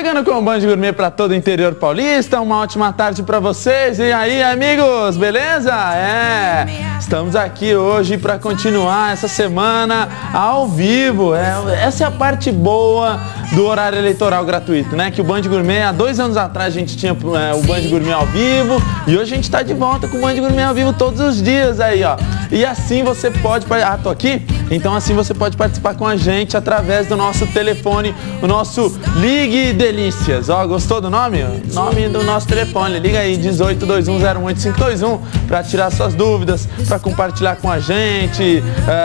Chegando com o Band Gourmet para todo o interior paulista, uma ótima tarde para vocês. E aí, amigos, beleza? Estamos aqui hoje para continuar essa semana ao vivo. Essa é a parte boa do horário eleitoral gratuito, né? Que o Band Gourmet, há 2 anos atrás a gente tinha o Band Gourmet ao vivo e hoje a gente está de volta com o Band Gourmet ao vivo todos os dias aí, ó. E assim você pode... tô aqui? Então assim você pode participar com a gente através do nosso telefone, o nosso Ligue Delícias. Ó, gostou do nome? Nome do nosso telefone. Liga aí, 1821085521, para tirar suas dúvidas, para compartilhar com a gente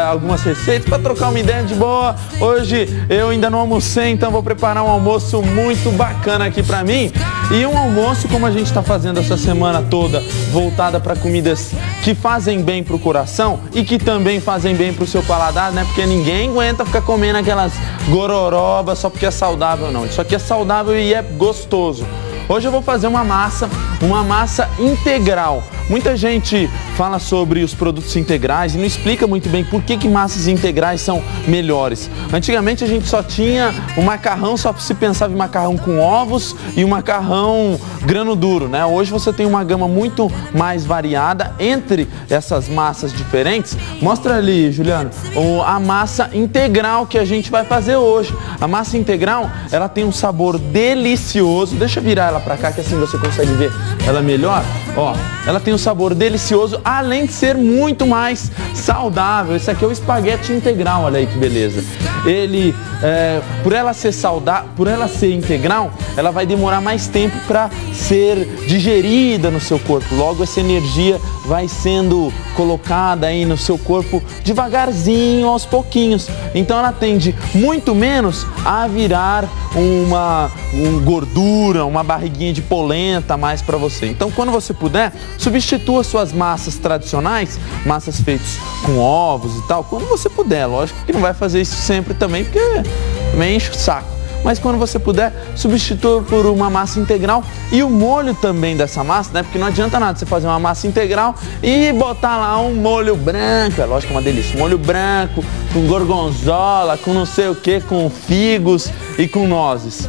algumas receitas, para trocar uma ideia de boa. Hoje eu ainda não almocei, então vou preparar um almoço muito bacana aqui para mim. E um almoço, como a gente está fazendo essa semana toda, voltada para comidas que fazem bem para o coração e que também fazem bem para o seu paladar, né? Porque ninguém aguenta ficar comendo aquelas gororobas só porque é saudável, não. Isso aqui é saudável e é gostoso. Hoje eu vou fazer uma massa integral. Muita gente fala sobre os produtos integrais e não explica muito bem por que massas integrais são melhores. Antigamente a gente só tinha o macarrão, só se pensava em macarrão com ovos e o macarrão grano duro, né? Hoje você tem uma gama muito mais variada entre essas massas diferentes. Mostra ali, Juliano, a massa integral que a gente vai fazer hoje. A massa integral, ela tem um sabor delicioso. Deixa eu virar ela pra cá que assim você consegue ver ela melhor. Ó, ela tem um sabor delicioso, além de ser muito mais saudável. Esse aqui é o espaguete integral, olha aí que beleza. Ele, por ela ser saudável, por ela ser integral, ela vai demorar mais tempo para ser digerida no seu corpo. Logo, essa energia vai sendo colocada aí no seu corpo devagarzinho, aos pouquinhos. Então ela tende muito menos a virar uma gordura, uma barriguinha de polenta mais para você. Então quando você puder, substitua suas massas tradicionais, massas feitas com ovos e tal, quando você puder. Lógico que não vai fazer isso sempre também, porque também enche o saco. Mas quando você puder, substitua por uma massa integral e o molho também dessa massa, né? Porque não adianta nada você fazer uma massa integral e botar lá um molho branco, é lógico que é uma delícia, molho branco, com gorgonzola, com não sei o que, com figos e com nozes.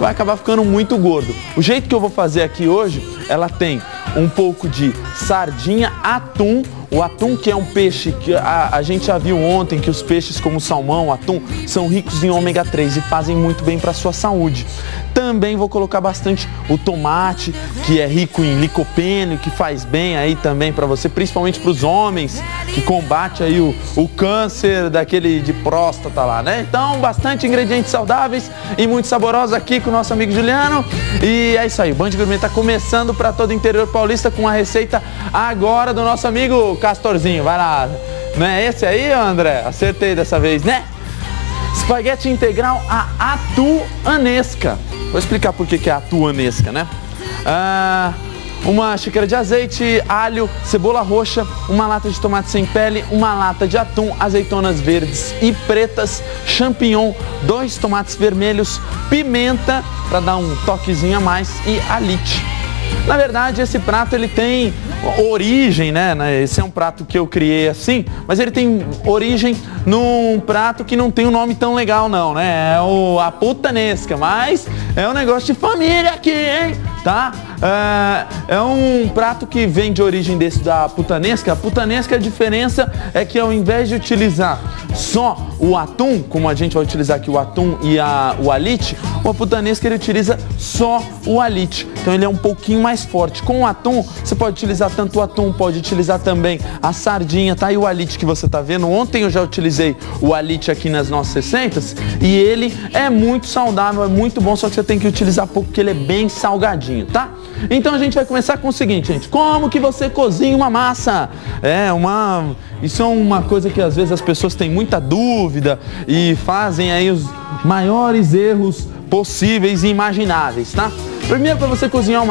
Vai acabar ficando muito gordo. O jeito que eu vou fazer aqui hoje, ela tem um pouco de sardinha, atum. O atum, que é um peixe que a gente já viu ontem, que os peixes como o salmão, o atum, são ricos em ômega 3 e fazem muito bem para a sua saúde. Também vou colocar bastante o tomate, que é rico em licopeno, que faz bem aí também para você, principalmente para os homens, que combate aí o câncer daquele de próstata lá, né? Então, bastante ingredientes saudáveis e muito saborosos aqui com o nosso amigo Juliano. E é isso aí, o Band Gourmet está começando para todo o interior paulista com a receita agora do nosso amigo Castorzinho. Vai lá, não é esse aí, André? Acertei dessa vez, né? Espaguete integral à atuanesca. Vou explicar por que é atuanesca, né? Uma xícara de azeite, alho, cebola roxa, uma lata de tomate sem pele, uma lata de atum, azeitonas verdes e pretas, champignon, 2 tomates vermelhos, pimenta para dar um toquezinho a mais e alite. Na verdade, esse prato ele tem origem, né? Esse é um prato que eu criei assim, mas ele tem origem num prato que não tem um nome tão legal não, né? É a putanesca, mas é um negócio de família aqui, hein? Tá? É um prato que vem de origem desse da putanesca. A putanesca, a diferença é que ao invés de utilizar só o atum, como a gente vai utilizar aqui o atum e o alite, o putanesca ele utiliza só o alite. Então ele é um pouquinho mais forte. Com o atum, você pode utilizar tanto o atum, pode utilizar também a sardinha, tá? E o alite que você tá vendo, ontem eu já utilizei o alite aqui nas nossas receitas e ele é muito saudável, é muito bom, só que você tem que utilizar pouco porque ele é bem salgadinho, tá? Então a gente vai começar com o seguinte, gente, como que você cozinha uma massa? Isso é uma coisa que às vezes as pessoas têm muita dúvida e fazem aí os maiores erros possíveis e imagináveis, tá? Primeiro, para você cozinhar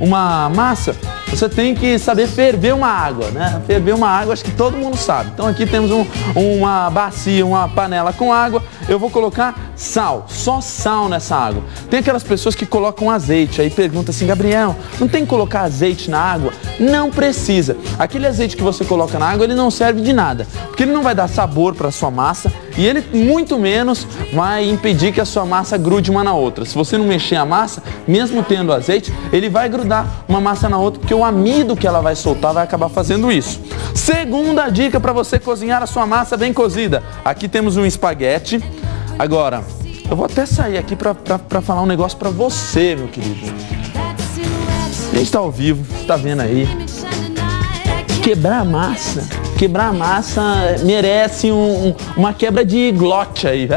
uma massa, você tem que saber ferver uma água, né? Ferver uma água, acho que todo mundo sabe. Então aqui temos uma bacia, uma panela com água. Eu vou colocar sal, só sal nessa água. Tem aquelas pessoas que colocam azeite, aí perguntam assim, Gabriel, não tem que colocar azeite na água? Não precisa. Aquele azeite que você coloca na água, ele não serve de nada, porque ele não vai dar sabor para a sua massa e ele muito menos vai impedir que a sua massa grude uma na outra. Se você não mexer a massa, mesmo tendo azeite, ele vai grudar uma massa na outra, porque o amido que ela vai soltar vai acabar fazendo isso. Segunda dica para você cozinhar a sua massa bem cozida. Aqui temos um espaguete. Agora, eu vou até sair aqui para falar um negócio para você, meu querido. A gente está ao vivo, você está vendo aí. Quebrar a massa merece uma quebra de glote aí.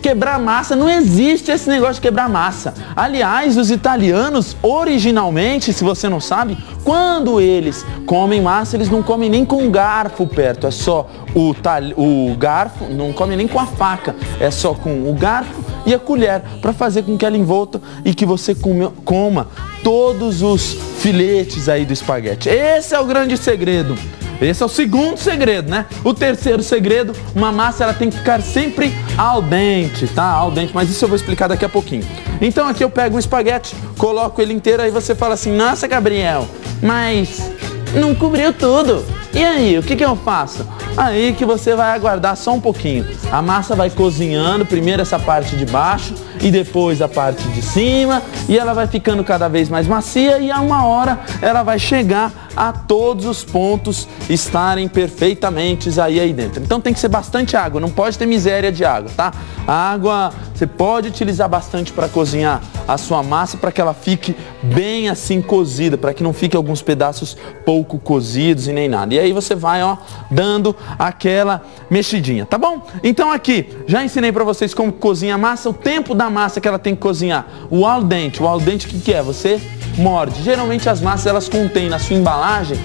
Quebrar massa, não existe esse negócio de quebrar massa. Aliás, os italianos, originalmente, se você não sabe, quando eles comem massa, eles não comem nem com garfo perto, é só o garfo, não comem nem com a faca, é só com o garfo e a colher, para fazer com que ela envolta e que você coma todos os filetes aí do espaguete. Esse é o grande segredo. Esse é o segundo segredo, né? O terceiro segredo, uma massa ela tem que ficar sempre al dente, tá? Al dente, mas isso eu vou explicar daqui a pouquinho. Então aqui eu pego um espaguete, coloco ele inteiro, aí você fala assim, nossa, Gabriel, mas não cobriu tudo. E aí, o que eu faço? Aí que você vai aguardar só um pouquinho. A massa vai cozinhando, primeiro essa parte de baixo e depois a parte de cima, e ela vai ficando cada vez mais macia e a uma hora ela vai chegar a todos os pontos estarem perfeitamente aí dentro. Então tem que ser bastante água, não pode ter miséria de água, tá? A água você pode utilizar bastante para cozinhar a sua massa para que ela fique bem assim cozida, para que não fique alguns pedaços pouco cozidos e nem nada. E aí você vai, ó, dando aquela mexidinha, tá bom? Então aqui, já ensinei para vocês como cozinha a massa, o tempo da massa que ela tem que cozinhar. O al dente, o que é? Você morde. Geralmente as massas elas contêm na sua embalagem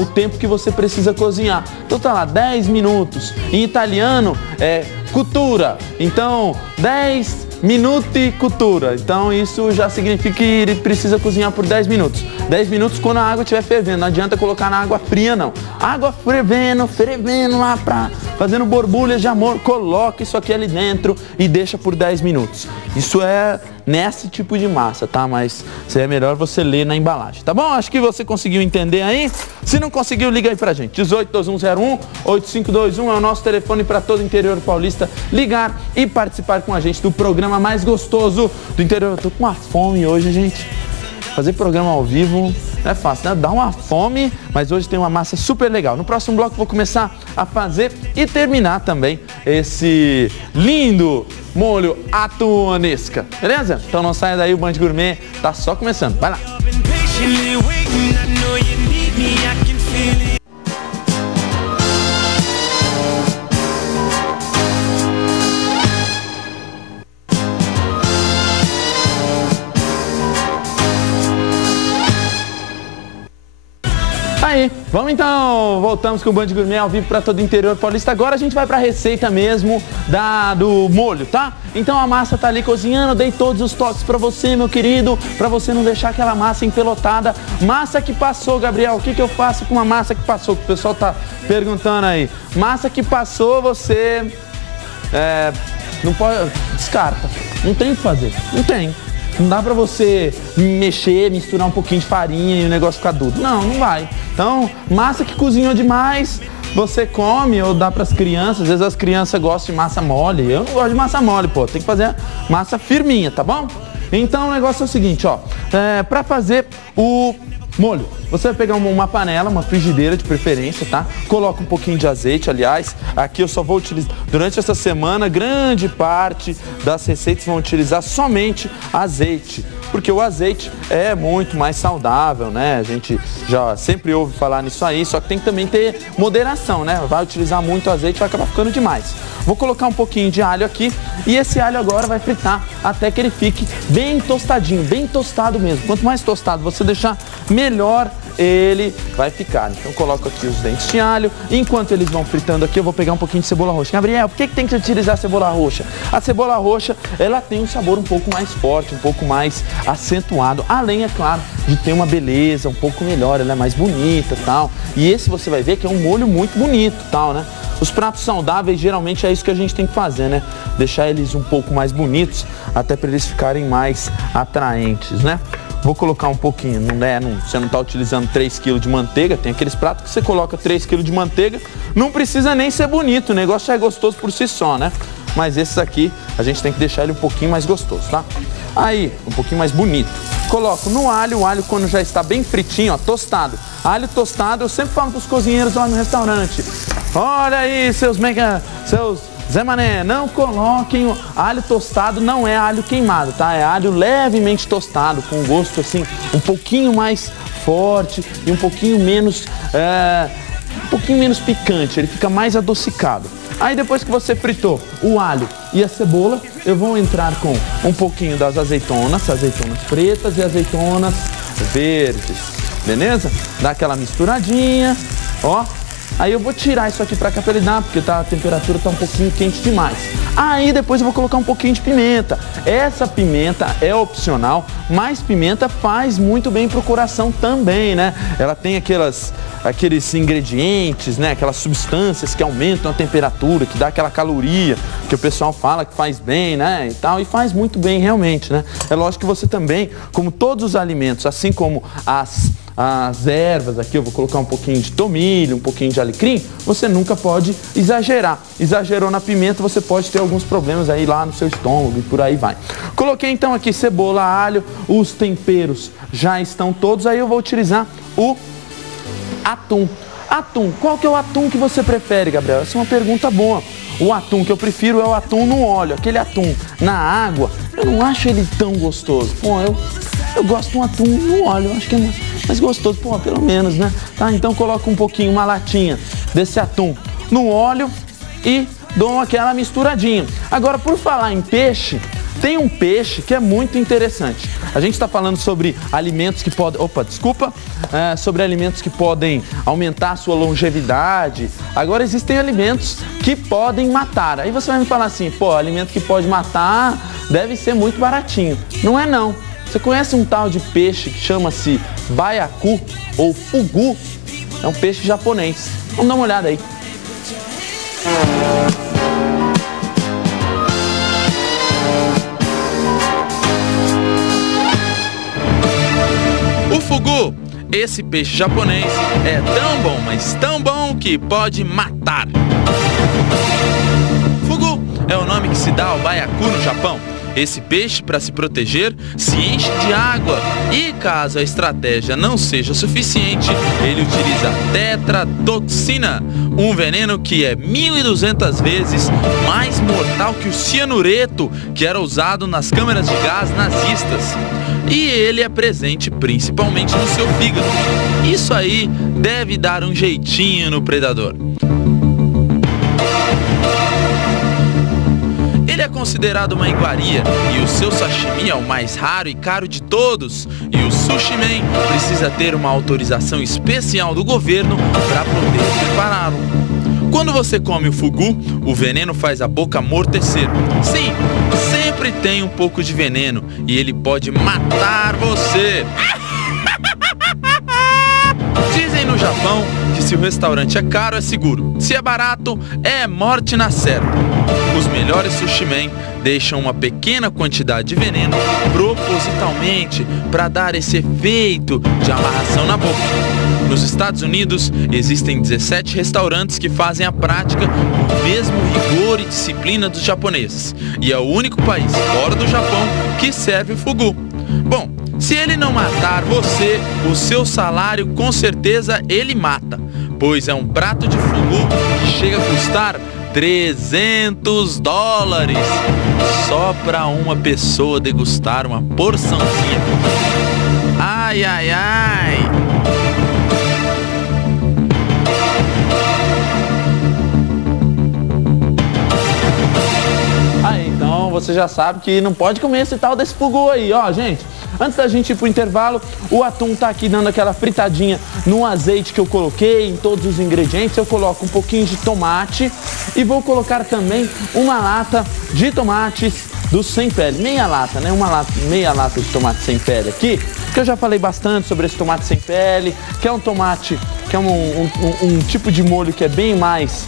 o tempo que você precisa cozinhar. Então tá lá, 10 minutos. Em italiano é cottura. Então, 10 minuti cottura. Então isso já significa que ele precisa cozinhar por 10 minutos. 10 minutos quando a água estiver fervendo. Não adianta colocar na água fria, não. Água fervendo lá fazendo borbulhas de amor. Coloca isso aqui ali dentro e deixa por 10 minutos. Isso é nesse tipo de massa, tá? Mas é melhor você ler na embalagem, tá bom? Acho que você conseguiu entender aí. Se não conseguiu, liga aí pra gente. 182101-8521 é o nosso telefone para todo o interior paulista ligar e participar com a gente do programa mais gostoso do interior. Eu tô com uma fome hoje, gente. Fazer programa ao vivo não é fácil, né? Dá uma fome, mas hoje tem uma massa super legal. No próximo bloco vou começar a fazer e terminar também esse lindo molho atuanesca, beleza? Então não saia daí, o Band Gourmet tá só começando. Vai lá! Aí, vamos então, voltamos com o Band Gourmet ao vivo para todo o interior paulista. Agora a gente vai para a receita mesmo do molho, tá? Então a massa tá ali cozinhando, dei todos os toques para você, meu querido, para você não deixar aquela massa empelotada. Massa que passou, Gabriel, o que eu faço com uma massa que passou? Que o pessoal tá perguntando aí. Massa que passou, você não pode, descarta, não tem o que fazer, não tem. Não dá pra você mexer, misturar um pouquinho de farinha e o negócio ficar duro. Não, não vai. Então, massa que cozinhou demais, você come ou dá pras crianças. Às vezes as crianças gostam de massa mole. Eu não gosto de massa mole, pô. Tem que fazer massa firminha, tá bom? Então, o negócio é o seguinte, ó. Pra fazer o molho, você vai pegar uma panela, uma frigideira de preferência, tá? Coloca um pouquinho de azeite, aliás, aqui eu só vou utilizar, durante essa semana, grande parte das receitas vão utilizar somente azeite, porque o azeite é muito mais saudável, né? A gente já sempre ouve falar nisso aí, só que tem que também ter moderação, né? Vai utilizar muito azeite, vai acabar ficando demais. Vou colocar um pouquinho de alho aqui e esse alho agora vai fritar até que ele fique bem tostadinho, bem tostado mesmo. Quanto mais tostado você deixar, melhor ele vai ficar. Então eu coloco aqui os dentes de alho. Enquanto eles vão fritando aqui, eu vou pegar um pouquinho de cebola roxa. Gabriel, por que tem que utilizar a cebola roxa? A cebola roxa, ela tem um sabor um pouco mais forte, um pouco mais acentuado. Além, é claro, de ter uma beleza um pouco melhor, ela é mais bonita e tal. E esse você vai ver que é um molho muito bonito e tal, né? Os pratos saudáveis, geralmente é isso que a gente tem que fazer, né? Deixar eles um pouco mais bonitos, até para eles ficarem mais atraentes, né? Vou colocar um pouquinho, você não está utilizando 3 kg de manteiga, tem aqueles pratos que você coloca 3 kg de manteiga, não precisa nem ser bonito, o negócio já é gostoso por si só, né? Mas esses aqui, a gente tem que deixar ele um pouquinho mais gostoso, tá? Aí, um pouquinho mais bonito. Coloco no alho, o alho quando já está bem fritinho, ó, tostado. Alho tostado, eu sempre falo para os cozinheiros lá no restaurante. Olha aí, seus Zé Mané, não coloquem o alho tostado, não é alho queimado, tá? É alho levemente tostado, com gosto assim, um pouquinho mais forte e um pouquinho menos picante, ele fica mais adocicado. Aí depois que você fritou o alho e a cebola, eu vou entrar com um pouquinho das azeitonas pretas e azeitonas verdes, beleza? Dá aquela misturadinha, ó. Aí eu vou tirar isso aqui para capelinar, porque a temperatura tá um pouquinho quente demais. Aí depois eu vou colocar um pouquinho de pimenta. Essa pimenta é opcional, mas pimenta faz muito bem pro coração também, né? Ela tem aqueles ingredientes, né? Aquelas substâncias que aumentam a temperatura, que dá aquela caloria que o pessoal fala que faz bem, né? E tal, e faz muito bem realmente, né? É lógico que você também, como todos os alimentos, assim como as ervas, aqui eu vou colocar um pouquinho de tomilho, um pouquinho de alecrim, você nunca pode exagerar. Exagerou na pimenta, você pode ter alguns problemas aí lá no seu estômago e por aí vai. Coloquei então aqui cebola, alho, os temperos já estão todos, aí eu vou utilizar o atum. Atum, qual que é o atum que você prefere, Gabriel? Essa é uma pergunta boa. O atum que eu prefiro é o atum no óleo, aquele atum na água, eu não acho ele tão gostoso. Bom, eu gosto de um atum no óleo, eu acho que é mais gostoso, pô, pelo menos, né? Tá, então coloco um pouquinho, uma latinha desse atum no óleo e dou aquela misturadinha. Agora, por falar em peixe, tem um peixe que é muito interessante. A gente está falando sobre alimentos que podem... sobre alimentos que podem aumentar a sua longevidade. Agora existem alimentos que podem matar. Aí você vai me falar assim, pô, alimento que pode matar deve ser muito baratinho. Não é não. Você conhece um tal de peixe que chama-se baiacu ou fugu? É um peixe japonês. Vamos dar uma olhada aí. O fugu, esse peixe japonês, é tão bom, mas tão bom que pode matar. Fugu é o nome que se dá ao baiacu no Japão. Esse peixe, para se proteger, se enche de água e, caso a estratégia não seja suficiente, ele utiliza tetratoxina, um veneno que é 1.200 vezes mais mortal que o cianureto, que era usado nas câmeras de gás nazistas. E ele é presente principalmente no seu fígado. Isso aí deve dar um jeitinho no predador. Ele é considerado uma iguaria e o seu sashimi é o mais raro e caro de todos. E o Sushi Man precisa ter uma autorização especial do governo para poder prepará-lo. Quando você come o fugu, o veneno faz a boca amortecer. Sim, sempre tem um pouco de veneno e ele pode matar você. Dizem no Japão que se o restaurante é caro é seguro, se é barato é morte na certa. Os melhores sushi men deixam uma pequena quantidade de veneno propositalmente para dar esse efeito de amarração na boca. Nos Estados Unidos, existem 17 restaurantes que fazem a prática com o mesmo rigor e disciplina dos japoneses. E é o único país fora do Japão que serve o fugu. Bom, se ele não matar você, o seu salário com certeza ele mata. Pois é um prato de fugu que chega a custar $300 só para uma pessoa degustar uma porçãozinha. Ai, ai, ai! Aí, então você já sabe que não pode comer esse tal desse fugu aí, ó, gente. Antes da gente ir pro intervalo, o atum tá aqui dando aquela fritadinha no azeite que eu coloquei em todos os ingredientes. Eu coloco um pouquinho de tomate e vou colocar também uma lata de tomates do sem pele, meia lata, né? Meia lata de tomate sem pele aqui, que eu já falei bastante sobre esse tomate sem pele, que é um tomate, que é um tipo de molho que é bem mais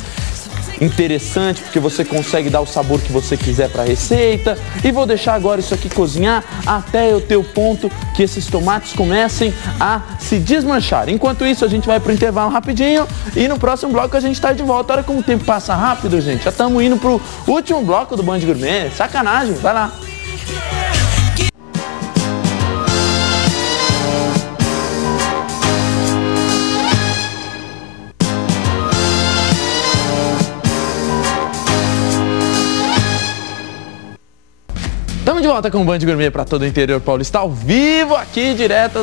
interessante, porque você consegue dar o sabor que você quiser para a receita. E vou deixar agora isso aqui cozinhar até eu ter o ponto que esses tomates comecem a se desmanchar. Enquanto isso, a gente vai pro intervalo rapidinho e no próximo bloco a gente está de volta. Olha como o tempo passa rápido, gente. Já estamos indo pro último bloco do Band Gourmet. Sacanagem, vai lá. Estamos de volta com o Band Gourmet para todo o interior paulista, ao vivo aqui, direto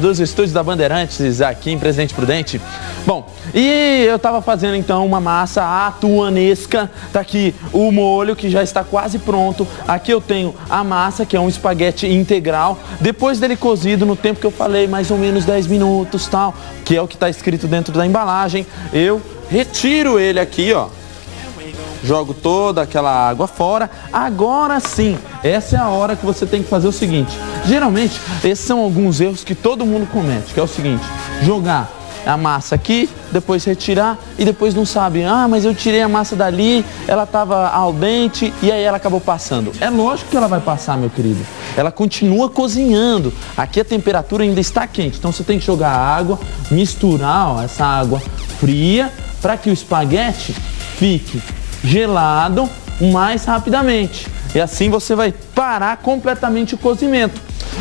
dos estúdios da Bandeirantes, aqui em Presidente Prudente. Bom, e eu estava fazendo então uma massa atuanesca. Tá aqui o molho que já está quase pronto. Aqui eu tenho a massa, que é um espaguete integral. Depois dele cozido, no tempo que eu falei, mais ou menos 10 minutos, tal, que é o que está escrito dentro da embalagem, eu retiro ele aqui, ó. Jogo toda aquela água fora. Agora sim, essa é a hora que você tem que fazer o seguinte. Geralmente, esses são alguns erros que todo mundo comete, que é o seguinte: jogar a massa aqui, depois retirar e depois não sabe. Ah, mas eu tirei a massa dali, ela estava al dente e aí ela acabou passando. É lógico que ela vai passar, meu querido. Ela continua cozinhando. Aqui a temperatura ainda está quente, então você tem que jogar a água, misturar, ó, essa água fria para que o espaguete fique gelado mais rapidamente. E assim você vai parar completamente o cozimento.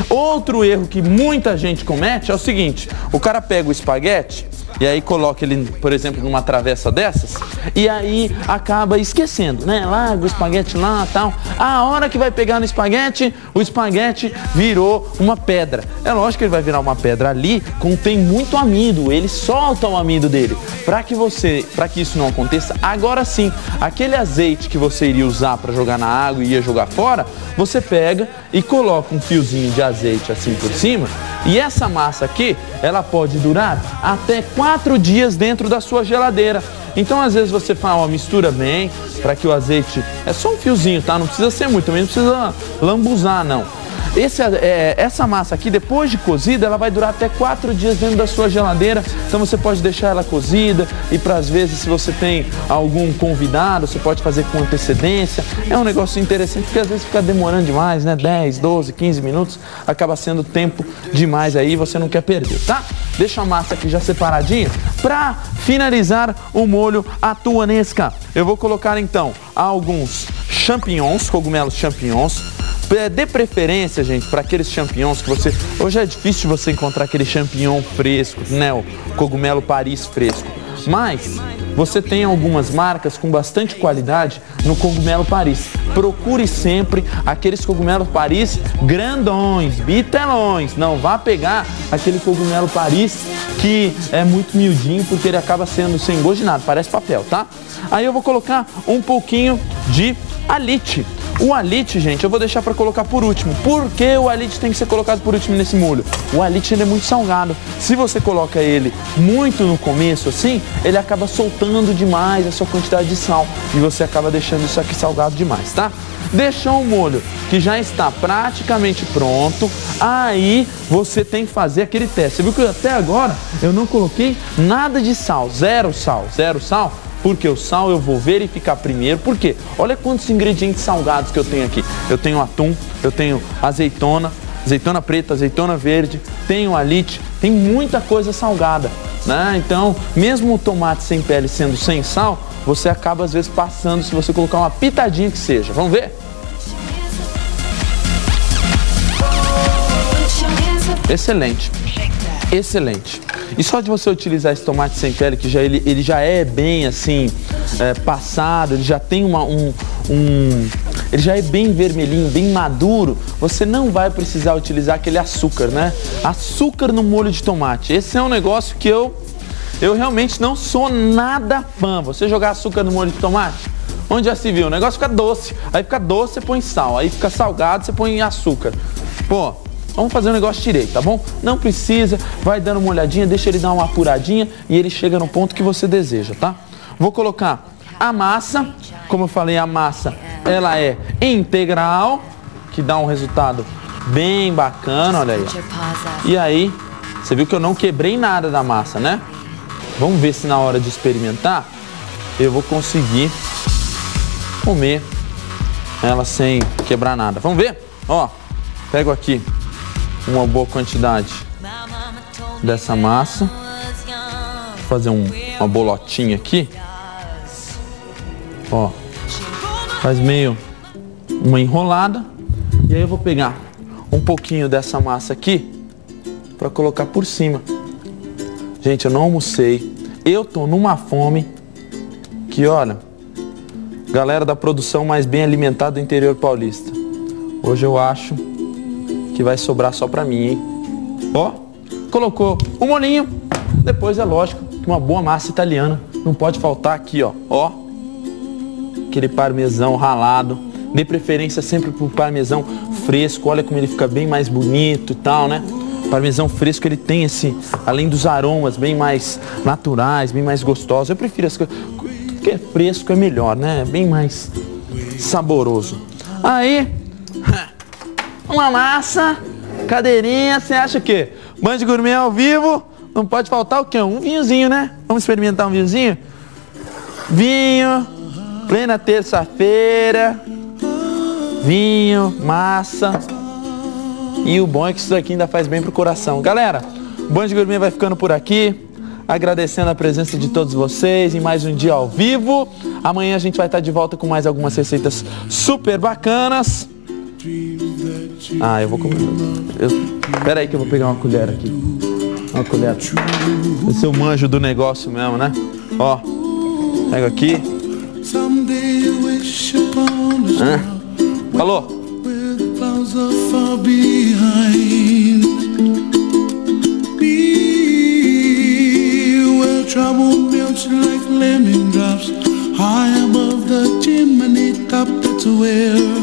Outro erro que muita gente comete é o seguinte: o cara pega o espaguete e aí coloca ele, por exemplo, numa travessa dessas e aí acaba esquecendo, né? Larga o espaguete lá e tal. A hora que vai pegar no espaguete, o espaguete virou uma pedra. É lógico que ele vai virar uma pedra ali, contém muito amido, ele solta o amido dele. Para que isso não aconteça, agora sim, aquele azeite que você iria usar para jogar na água e ia jogar fora, você pega e coloca um fiozinho de azeite assim por cima. E essa massa aqui, ela pode durar até 4 dias dentro da sua geladeira. Então, às vezes você fala, ó, mistura bem, para que o azeite... É só um fiozinho, tá? Não precisa ser muito, também não precisa lambuzar, não. Essa massa aqui, depois de cozida, ela vai durar até 4 dias dentro da sua geladeira. Então você pode deixar ela cozida e, para às vezes, se você tem algum convidado, você pode fazer com antecedência. É um negócio interessante, porque às vezes fica demorando demais, né? 10, 12, 15 minutos, acaba sendo tempo demais aí, você não quer perder, tá? Deixa a massa aqui já separadinha. Para finalizar o molho atuanesca, eu vou colocar então alguns champignons, cogumelos champignons. Dê preferência, gente, para aqueles champignons que você... Hoje é difícil você encontrar aquele champignon fresco, né? O cogumelo Paris fresco. Mas você tem algumas marcas com bastante qualidade no cogumelo Paris. Procure sempre aqueles cogumelos Paris grandões, bitelões. Não vá pegar aquele cogumelo Paris que é muito miudinho, porque ele acaba sendo sem gosto de nada, parece papel, tá? Aí eu vou colocar um pouquinho de alite. O alite, gente, eu vou deixar para colocar por último. Por que o alite tem que ser colocado por último nesse molho? O alite, ele é muito salgado. Se você coloca ele muito no começo, assim, ele acaba soltando demais a sua quantidade de sal. E você acaba deixando isso aqui salgado demais, tá? Deixou o molho que já está praticamente pronto, aí você tem que fazer aquele teste. Você viu que até agora eu não coloquei nada de sal, zero sal, zero sal. Porque o sal eu vou verificar primeiro. Por quê? Olha quantos ingredientes salgados que eu tenho aqui. Eu tenho atum, eu tenho azeitona preta, azeitona verde, tenho alite, tem muita coisa salgada, né? Então, mesmo o tomate sem pele sendo sem sal, você acaba às vezes passando se você colocar uma pitadinha que seja. Vamos ver? Excelente, excelente. E só de você utilizar esse tomate sem pele, que ele já é bem assim, passado, ele já tem ele já é bem vermelhinho, bem maduro, você não vai precisar utilizar aquele açúcar, né? Açúcar no molho de tomate. Esse é um negócio que eu realmente não sou nada fã. Você jogar açúcar no molho de tomate, onde já se viu? O negócio fica doce. Aí fica doce, você põe sal. Aí fica salgado, você põe açúcar. Pô, Vamos fazer o negócio direito, tá bom? Não precisa, vai dando uma olhadinha, deixa ele dar uma apuradinha e ele chega no ponto que você deseja, tá? Vou colocar a massa, como eu falei, a massa, ela é integral, que dá um resultado bem bacana, olha aí. E aí, você viu que eu não quebrei nada da massa, né? Vamos ver se na hora de experimentar, eu vou conseguir comer ela sem quebrar nada. Vamos ver? Ó, pego aqui uma boa quantidade dessa massa. Vou fazer uma bolotinha aqui. Ó, faz meio uma enrolada. E aí eu vou pegar um pouquinho dessa massa aqui para colocar por cima. Gente, eu não almocei. Eu tô numa fome que, olha, galera da produção mais bem alimentada do interior paulista. Hoje eu acho que vai sobrar só pra mim, hein? Ó, colocou o molinho. Depois é lógico que uma boa massa italiana não pode faltar aqui, ó. Ó, aquele parmesão ralado. Dê preferência sempre pro parmesão fresco. Olha como ele fica bem mais bonito e tal, né? Parmesão fresco, ele tem esse, além dos aromas bem mais naturais, bem mais gostosos. Eu prefiro as coisas, tudo que é fresco é melhor, né? É bem mais saboroso. Aí, uma massa, cadeirinha, você acha o quê? Band Gourmet ao vivo, não pode faltar o quê? Um vinhozinho, né? Vamos experimentar um vinhozinho? Vinho, plena terça-feira, vinho, massa. E o bom é que isso daqui ainda faz bem pro coração. Galera, o Band Gourmet vai ficando por aqui. Agradecendo a presença de todos vocês em mais um dia ao vivo. Amanhã a gente vai estar de volta com mais algumas receitas super bacanas. Ah, eu vou comer. Pera aí que eu vou pegar uma colher aqui. Uma colher. Esse é o manjo do negócio mesmo, né? Ó, pego aqui. Falou. Are far behind. Be where trouble melts like lemon drops high above the chimney top. That's where